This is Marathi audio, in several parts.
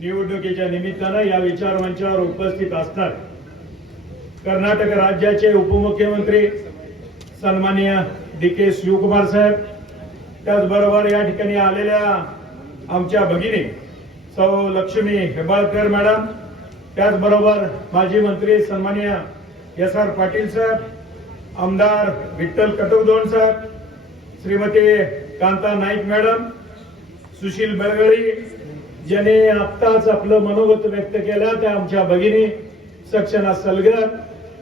निवडणुकीच्या निमित्तानं या विचार मंचावर उपस्थित असणार कर्नाटक राज्याचे उपमुख्यमंत्री सन्माननीय डी के शिवकुमार साहेब त्याचबरोबर या ठिकाणी आलेल्या आमच्या भगिनी सौ लक्ष्मी हेबाळकर मॅडम त्याचबरोबर माजी मंत्री सन्माननीय एस आर पाटील साहेब आमदार विठ्ठल कटुकदोंड साहेब श्रीमती कांता नाईक मॅडम सुशील बेळगडी ज्याने आत्ताच आपलं मनोगत व्यक्त केलं त्या आमच्या भगिनी सक्षना सलगर.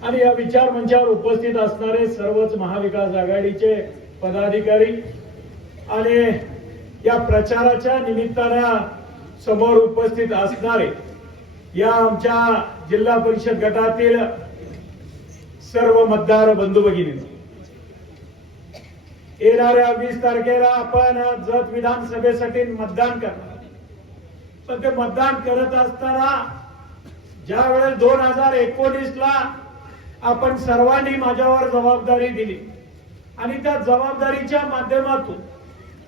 आणि या विचार मंचावर उपस्थित असणारे सर्वच महाविकास आघाडीचे पदाधिकारी आणि या प्रचाराच्या निमित्तानं समोर उपस्थित असणारे या आमच्या जिल्हा परिषद गटातील सर्व मतदार बंधू भगिनी येणाऱ्या वीस तारखेला आपण जत विधानसभेसाठी मतदान करणार. पण ते मतदान करत असताना ज्या वेळेस दोन हजार एकोणीस ला आपण सर्वांनी माझ्यावर जबाबदारी दिली आणि त्या जबाबदारीच्या माध्यमातून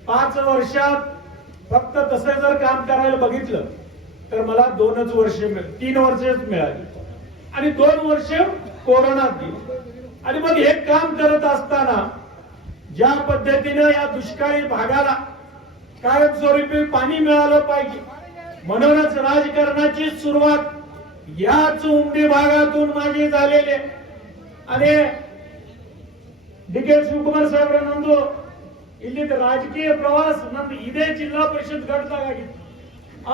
पाच वर्षात फक्त तसं जर काम करायला बघितलं तर मला दोनच वर्ष मिळ तीन वर्षच मिळाली. आणि दोन वर्ष कोरोनात गेली. आणि मग हे काम करत असताना ज्या पद्धतीनं या दुष्काळी भागाला कायमस्वरूपी पाणी मिळालं पाहिजे म्हणूनच राजकारणाची सुरुवात याच उमदी भागातून माझी झालेली आहे. आणि ಡಿ ಕೆ ಶಿವಕುಮಾರ್ ಸಾಹೇಬ್ರ ನಂದು ಇಲ್ಲಿದ್ದ ರಾಜಕೀಯ ಪ್ರವಾಸ ನಂದು ಇದೇ ಜಿಲ್ಲಾ ಪರಿಷತ್ ಘಟಕದಾಗಿತ್ತು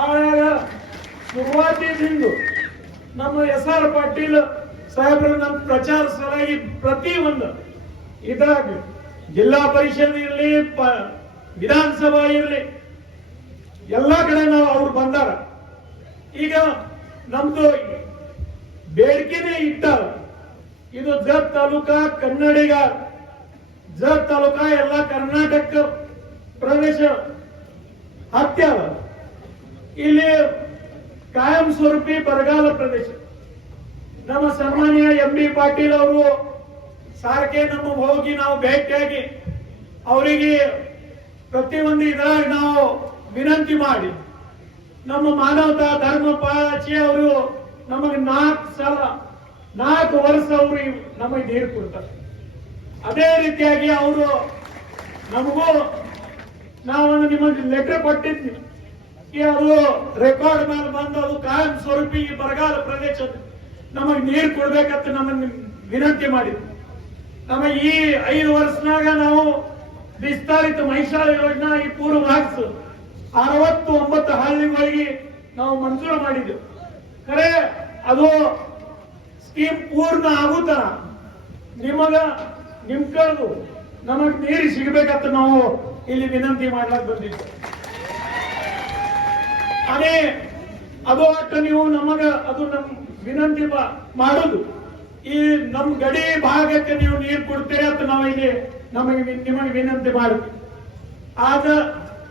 ಆಗ ಶುರುವಾತಿನಿಂದ ನಮ್ಮ ಎಸ್ ಆರ್ ಪಾಟೀಲ್ ಸಾಹೇಬ್ರ ನಮ್ಮ ಪ್ರಚಾರ ಸಲುವಾಗಿ ಪ್ರತಿ ಒಂದು ಇದಾಗ ಜಿಲ್ಲಾ ಪರಿಷತ್ ಇರಲಿ ವಿಧಾನಸಭಾ ಇರಲಿ, ಎಲ್ಲ ಕಡೆ ನಾವು ಅವ್ರು ಬಂದಾರ. ಈಗ ನಮ್ದು ಬೇಡಿಕೆನೇ ಇಟ್ಟ ಇದು ಜತ್ ತಾಲೂಕಾ ಕನ್ನಡಿಗ ಜತ್ ತಾಲೂಕಾ ಎಲ್ಲ ಕರ್ನಾಟಕ ಪ್ರದೇಶ ಹತ್ಯಾವ ಇಲ್ಲಿ ಕಾಯಂ ಸ್ವರೂಪಿ ಬರಗಾಲ ಪ್ರದೇಶ. ನಮ್ಮ ಸನ್ಮಾನ್ಯ ಎಂ ಬಿ ಪಾಟೀಲ್ ಅವರು ಸಾರಿಗೆ ನಮ್ಮ ಹೋಗಿ ನಾವು ಭೇಟಿಯಾಗಿ ಅವರಿಗೆ ಪ್ರತಿಯೊಂದು ಇದ್ರಾಗ ನಾವು ವಿನಂತಿ ಮಾಡಿ. ನಮ್ಮ ಮಾನವತಾ ಧರ್ಮ ಪಾಲಾಚಿ ಅವರು ನಮಗೆ ನಾಲ್ಕು ಸಲ ನಾಲ್ಕು ವರ್ಷ ಅವರು ನಮಗೆ ನೀರು ಕೊಡ್ತಾರೆ. ಅದೇ ರೀತಿಯಾಗಿ ಅವರು ನಮಗೂ ನಾವು ನಿಮಗೆ ಲೆಟರ್ ಕೊಟ್ಟಿದ್ವಿ. ಈ ಅದು ರೆಕಾರ್ಡ್ ಮೇಲೆ ಬಂದು ಅದು ಕಾಯಂ ಸ್ವರೂಪಿ ಈ ಬರಗಾಲ ಪ್ರದೇಶ ನಮಗೆ ನೀರು ಕೊಡ್ಬೇಕಂತ ನಮ್ಮನ್ನು ವಿನಂತಿ ಮಾಡಿದ್ವಿ ನಮ್ಮ ಈ ಐದು ವರ್ಷನಾಗ ನಾವು ವಿಸ್ತಾರಿತ ಮಹಿಷಾಲ ಯೋಜನಾ ಈ ಪೂರ್ವ ಮಾರ್ಕ್ಸ್ ಅರವತ್ತು ಒಂಬತ್ತು ಹಳ್ಳಿಗಳಿಗೆ ನಾವು ಮಂಜೂರು ಮಾಡಿದ್ದೆವು ಖರೆ ಅದು ಸ್ಕೀಮ್ ಪೂರ್ಣ ಆಗುತ್ತ ನಿಮಗ, ನಿಮ್ ಕಳೆದು ನಮಗ್ ನೀರು ಸಿಗಬೇಕಂತ ನಾವು ಇಲ್ಲಿ ವಿನಂತಿ ಮಾಡ್ಲಾಕ್ ಬಂದಿದ್ದೆ ಅದೇ, ಅದು ಒಟ್ಟು ನೀವು ನಮಗ ಅದು ನಮ್ ವಿನಂತಿ ಮಾಡೋದು. ಈ ನಮ್ ಗಡಿ ಭಾಗಕ್ಕೆ ನೀವು ನೀರು ಕೊಡ್ತೀರಿ ಅಂತ ನಾವು ಇಲ್ಲಿ ನಮಗೆ ನಿಮಗೆ ವಿನಂತಿ ಮಾಡ್ತೀವಿ आज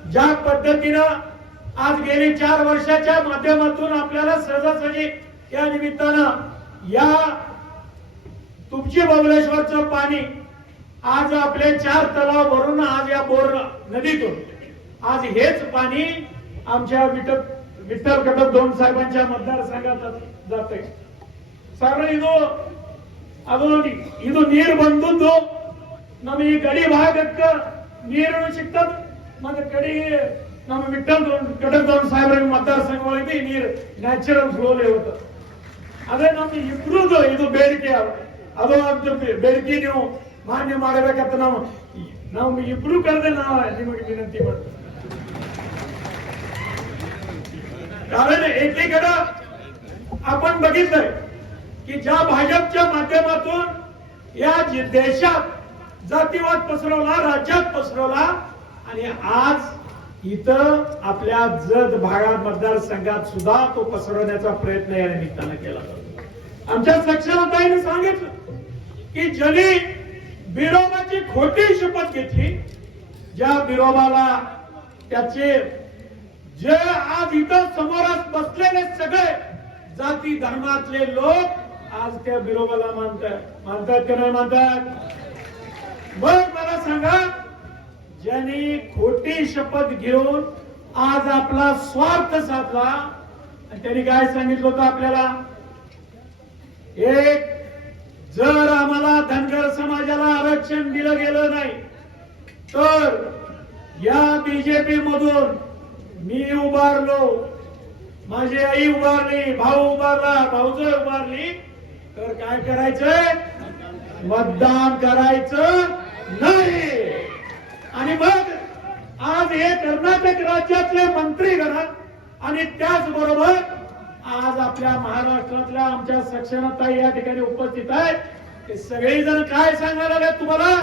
ज्या पद्धतीनं आज गेली चार वर्षाच्या माध्यमातून आपल्याला सहजासहजी या निमित्तानं या तुमची बबलेश्वरचं पाणी आज आपले चार तलाव भरून आज या बोर नदीतून आज हेच पाणी आमच्या विठ्ठल कटक दोन साहेबांच्या मतदारसंघात जाते साहेब ಅದು ಇದು ನೀರು ಬಂದದ್ದು ನಮಗೆ ಈ ಗಡಿ ಭಾಗಕ್ಕೆ ನೀರು ಸಿಗ್ತದ ಮತ್ತೆ ಕಡೆಗೆ ನಮ್ಮ ವಿಠಲ್ ಕಟಕ್ದವ್ರ ಸಾಹೇಬ್ರ मतदारसंघ ಒಳಗೆ ಈ ನೀರು ನ್ಯಾಚುರಲ್ ಫ್ಲೋಲಿ ಇರುತ್ತೆ ಅದೇ ನಮ್ದು ಇಬ್ರದ್ದು ಇದು ಬೇಡಿಕೆ ಅದು ಅಂತ ಬೇಡಿಕೆ ನೀವು ಮಾನ್ಯ ಮಾಡಬೇಕಂತ ನಾವು ನಾವು ಇಬ್ರು ಕರೆದೆ ನಾವು ನಿಮಗೆ ವಿನಂತಿ ಮಾಡ್ತೀವಿ कारण एकीकडं आपण बघितलंय की ज्या भाजपच्या माध्यमातून या देशात जातीवाद पसरवला राज्यात पसरवला आणि आज इथं आपल्या जत भागात मतदारसंघात सुद्धा तो पसरवण्याचा प्रयत्न या निमित्तानं केला जातो. आमच्या सक्षमताईने सांगितलं की ज्यांनी बिरोबाची खोटी शपथ घेतली ज्या बिरोबाला त्याचे जे आज इथं समोरच बसलेले सगळे जाती धर्मातले लोक आज त्या बिरोबाला मानतात. मानतात की नाही मानतात? मग मला सांगा ज्यांनी खोटी शपथ घेऊन आज आपला स्वार्थ साधला त्यांनी काय सांगितलं होतं आपल्याला? एक जर आम्हाला धनगर समाजाला आरक्षण दिलं गेलं नाही तर या बीजेपी मधून मी उभारलो. माझी आई उभारली भाऊ उभारला भाऊज उभारली. तर काय करायचंय? मतदान करायचं नाही. आणि मग आज हे कर्नाटक राज्यातले मंत्री घरात आणि त्याचबरोबर आज आपल्या महाराष्ट्रातल्या आमच्या सक्षमताई या ठिकाणी उपस्थित आहेत. ते सगळेजण काय सांगणार आले तुम्हाला?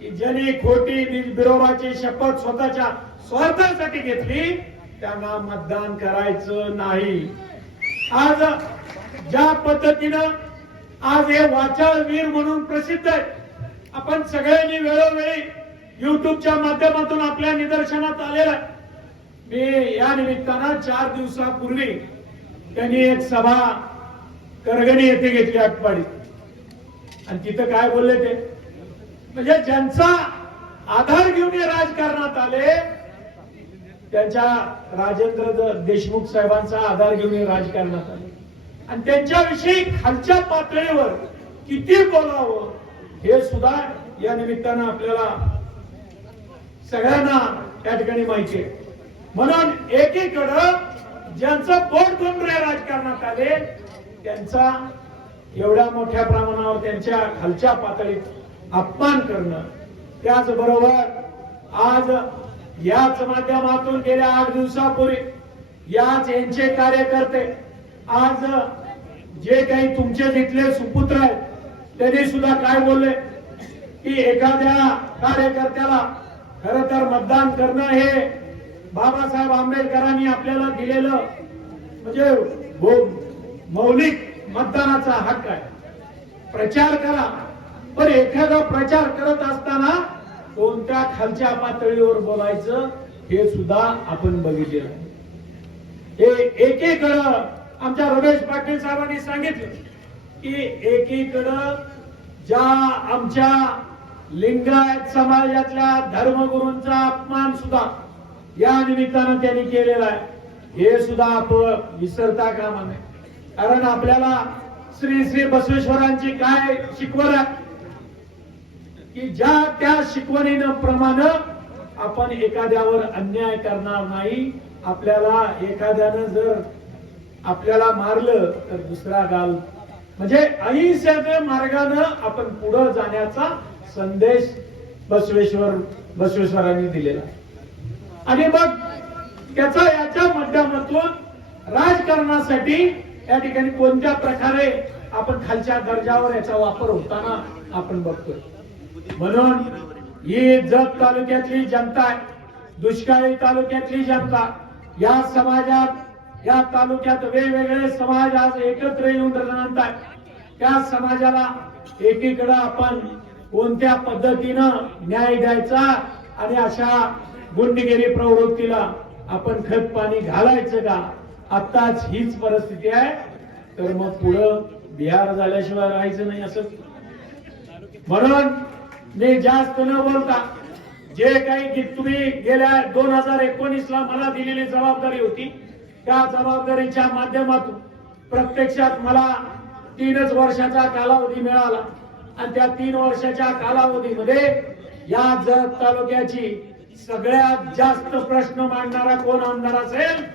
की ज्यांनी खोटी बी- बिरोबाची शपथ स्वतःच्या स्वार्थासाठी घेतली त्यांना मतदान करायचं नाही. आज ज्या पद्धतीनं आज हे वाचाळ वीर म्हणून प्रसिद्ध आहे. आपण सगळ्यांनी वेळोवेळी युट्यूबच्या माध्यमातून आपल्या निदर्शनात आलेला आहे. मी या निमित्तानं चार दिवसापूर्वी त्यांनी एक सभा करगणी येथे घेतली आटपाडीत आणि तिथं काय बोलले ते? म्हणजे ज्यांचा आधार घेऊन हे राजकारणात आले त्यांच्या राजेंद्र देशमुख साहेबांचा आधार घेऊन हे राजकारणात आले. आणि त्यांच्याविषयी खालच्या पातळीवर किती बोलावं हे सुद्धा या निमित्तानं आपल्याला सगळ्यांना त्या ठिकाणी माहिती आहे. म्हणून एकीकडं ज्यांचं बोट धुंडरे राजकारणात आले त्यांचा एवढ्या मोठ्या प्रमाणावर त्यांच्या खालच्या पातळीत अपमान करणं त्याचबरोबर आज याच माध्यमातून गेल्या आठ दिवसापूर्वी याच यांचे कार्यकर्ते आज जे काही तुमचे तिथले सुपुत्र आहेत त्यांनी सुद्धा काय बोलले? की एखाद्या कार्यकर्त्याला खर तर मतदान करणं हे बाबासाहेब आंबेडकरांनी आपल्याला दिलेलं म्हणजे मौलिक मतदानाचा हक्क आहे. प्रचार करा. पण एखादा प्रचार करत असताना कोणत्या खालच्या पातळीवर बोलायचं हे सुद्धा आपण बघितलेलं आहे. हे एकीकडं आमच्या रमेश पाटील साहेबांनी सांगितलं की एकीकडं ज्या आमच्या लिंगायत समाजातल्या धर्मगुरूंचा अपमान सुद्धा या निमित्तानं त्यांनी केलेला आहे हे सुद्धा आपण विसरता कामा नये. कारण आपल्याला श्री श्री बसवेश्वरांची काय शिकवण आहे? की ज्या त्या शिकवणीनं प्रमाण आपण एखाद्यावर अन्याय करणार नाही आपल्याला एखाद्यानं जर आपल्याला मारलं तर दुसरा गाल. म्हणजे अहिंसेच्या मार्गानं आपण पुढे जाण्याचा संदेश बसवेश्वर बसवेश्वरांनी दिलेला आणि मग त्याचा याच्या माध्यमातून राजकारणासाठी या ठिकाणी कोणत्या प्रकारे आपण खालच्या दर्जावर याचा वापर होताना आपण बघतोय. म्हणून ही जत तालुक्यातली जनता आहे दुष्काळी तालुक्यातली जनता या समाजात या तालुक्यात वेगवेगळे समाज आज एकत्र येऊन राहत त्या समाजाला एकीकडे आपण कोणत्या पद्धतीनं न्याय द्यायचा आणि अशा गुंडगिरी प्रवृत्तीला आपण खत पाणी घालायचं का? आताच हीच परिस्थिती आहे. तर मग पुढं बिहार झाल्याशिवाय राहायचं नाही असं. म्हणून मी जास्त न बोलता जे काही की तुम्ही गेल्या दोन हजार एकोणीस ला मला दिलेली जबाबदारी होती त्या जबाबदारीच्या माध्यमातून प्रत्यक्षात मला तीनच वर्षाचा कालावधी मिळाला. आणि त्या तीन वर्षाच्या कालावधीमध्ये या जत तालुक्याची सगळ्यात जास्त प्रश्न मांडणारा कोण आमदार असेल?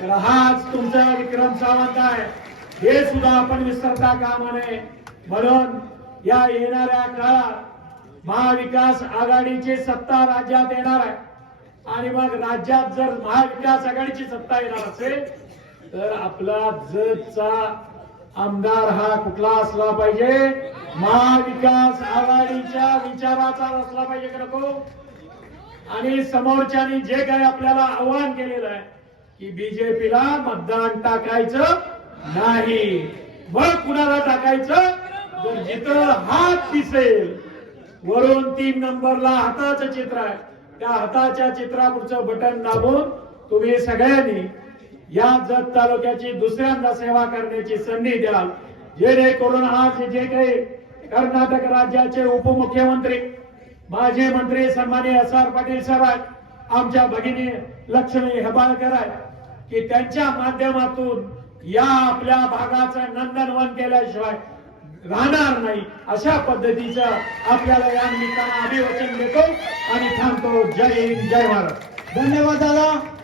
तर हाच तुमचा विक्रम सावंत आहे. हे सुद्धा आपण विसरता कामा नये. म्हणून या येणाऱ्या काळात महाविकास आघाडीची सत्ता राज्यात येणार आहे. आणि मग राज्यात जर महाविकास आघाडीची सत्ता येणार असेल तर आपला जचा आमदार हा कुठला असला पाहिजे? महाविकास आघाडीच्या विचाराचा असला पाहिजे का नको? आणि समोरच्यानी जे काही आपल्याला आव्हान केलेलं आहे की बीजेपीला मतदान टाकायचं नाही. मग कुणाला टाकायचं? तर जिथं हात दिसेल. वरून तीन नंबरला हाताचं चित्र आहे. त्या हाताच्या चित्रापुढचं बटन दाबून तुम्ही सगळ्यांनी या जत तालुक्याची दुसऱ्यांदा सेवा करण्याची संधी द्याल. जेणेकरून आज जे काही कर्नाटक राज्याचे उपमुख्यमंत्री माजी मंत्री सन्माननीय एस आर पाटील साहेब आहेत आमच्या भगिनी लक्ष्मी हेबाळकर आहेत की त्यांच्या माध्यमातून या आपल्या भागाचं नंदनवन केल्याशिवाय राहणार नाही. अशा पद्धतीचं आपल्याला या निमित्तानं अभिवचन देतो आणि थांबतो. जय हिंद जय भारत. धन्यवाद दादा.